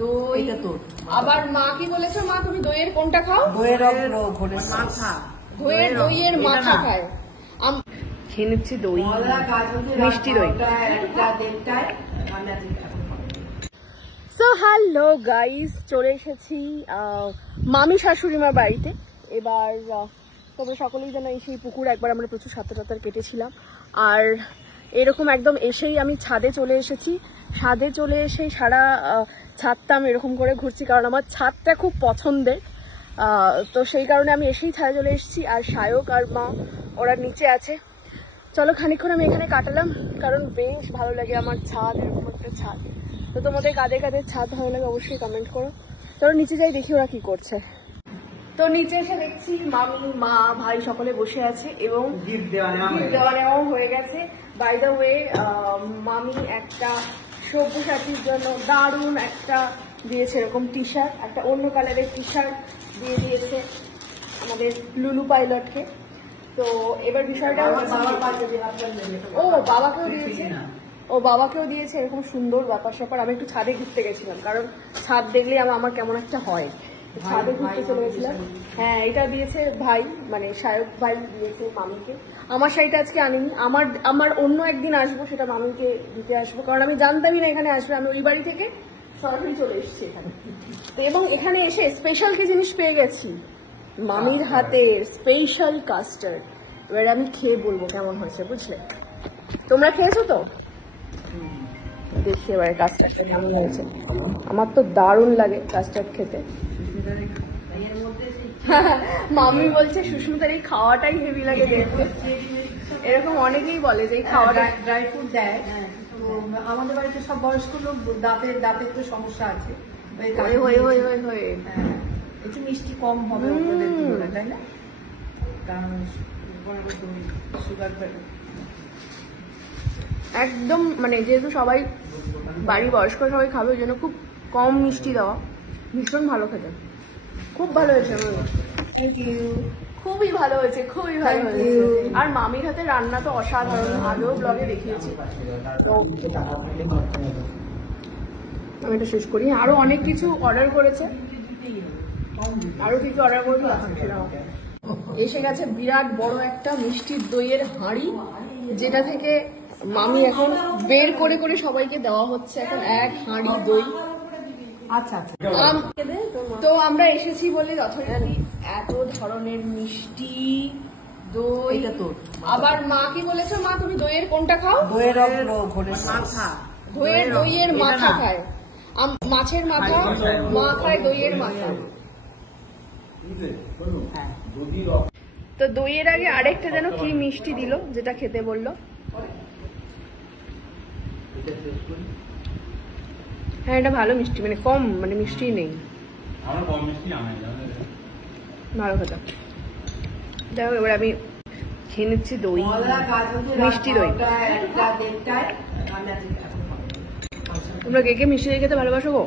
দই আবার মা কি বলেছো মা তুমি দইয়ের কোনটা খাও? দইয়ের মাথা খায়। খেয়ে নিচ্ছি দই, মিষ্টি দই। সো হ্যালো গাইস, চলে এসেছি মামি শাশুড়িমার বাড়িতে। এবার তোমরা সকলেই জানো সেই পুকুর একবার আমরা প্রচুর সাঁতার কেটেছিলাম। আর এরকম একদম এসেই আমি ছাদে চলে এসেছি। ছাদে চলে এসে সারা ছাদটা আমি এরকম করে ঘুরছি, কারণ আমার ছাদটা খুব পছন্দের। তো সেই কারণে আমি এসেই ছাদে চলে এসেছি। আর সায়ক আর মা ওরা নিচে আছে। চলো খানিকক্ষণ আমি এখানে কাটালাম, কারণ বেশ ভালো লাগে আমার ছাদ, এরকম একটা ছাদ। তো তোমাদের কাদের কাদের ছাদ ভালো লাগে অবশ্যই কমেন্ট করো। চলো নিচে যাই, দেখি ওরা কি করছে। তো নিচে এসে দেখছি মামি, মা, ভাই সকলে বসে আছে এবং গিফট দেওয়া নেওয়াও হয়ে গেছে। বাই দ্য ওয়ে, মামি একটা সব্যসাচীর জন্য দারুণ একটা দিয়েছে, এরকম টি শার্ট, একটা অন্য কালারের টি শার্ট দিয়ে দিয়েছে আমাদের লুলু পাইলটকে। তো এবার বিষয়টা বাবাকেও দিয়েছে এরকম সুন্দর ব্যাপার স্যাপার। আমি একটু ছাদে ঘুরতে গেছিলাম, কারণ ছাদ দেখলে আমার কেমন একটা হয়। ছাদে ঘুরতে চলে গেছিলাম। হ্যাঁ, এটা দিয়েছে ভাই, মানে সায়ক ভাই দিয়েছে মামিকে। আমার শাড়িটা আজকে আনিনি, আমার অন্য একদিন আসবো, সেটা মামিকে দিতে আসবো, কারণ আমি জানতামই না এখানে আসবে। আমি ওই বাড়ি থেকে সরাসরি চলে এসেছি এখানে। তো এবং এখানে এসে স্পেশাল কি জিনিস পেয়ে গেছি, মামির হাতের স্পেশাল কাস্টার্ড। এবার আমি খেয়ে বলবো কেমন হয়েছে, বুঝলে? তোমরা খেয়েছো তো? দেখি এবার কাস্টার্ডটা কেমন হয়েছে। আমার তো দারুণ লাগে কাস্টার্ড খেতে। মামি বলছে সুস্মিতার এই খাওয়াটাই হেভি লাগে দেখতে। এরকম অনেকেই বলে যে এই খাওয়াটা ড্রাই ফ্রুট দেয়। তো আমাদের বাড়িতে সব বয়স্ক লোক দাঁতের তো সমস্যা আছে, একটু মিষ্টি কম হবে তাই না? কারণ সুগার একদম মানে যেহেতু সবাই বাড়ির বয়স্ক সবাই খাবে, ওই জন্য খুব কম মিষ্টি দেওয়া। ভীষণ ভালো খেতে, খুব ভালো হয়েছে। খুবই ভালো হয়েছে, খুবই ভালো হয়েছে। আর মামির হাতে রান্না তো অসাধারণ, আগেও ব্লগে দেখিয়েছি। তো আমি এটা শেষ করি। আরো অনেক কিছু অর্ডার করেছে, আরো কিছু অর্ডার করে এসে গেছে বিরাট বড় একটা মিষ্টির দইয়ের হাঁড়ি, যেটা থেকে মামি এখন বের করে করে সবাইকে দেওয়া হচ্ছে। এখন এক হাঁড়ি দই। আচ্ছা আচ্ছা। তো আমরা এসেছি বলে যথারীতি এত ধরনের মিষ্টি দই। আবার মা কি বলেছো মা তুমি দইয়ের কোনটা খাও? দইয়ের মাথা খায়। মাছের মাথা মা খায়, দইয়ের মাথা। তো দইয়ের আগে আরেকটা যেন কি মিষ্টি দিল, যেটা খেতে বললো। হ্যাঁ, এটা ভালো মিষ্টি, মানে কম, মানে মিষ্টি নেই, ভালো খেতে। দেখো এবার আমি খেয়ে নিচ্ছি দই, মিষ্টি দই। তোমরা কে কে মিষ্টি দই খেতে ভালোবাসো গো?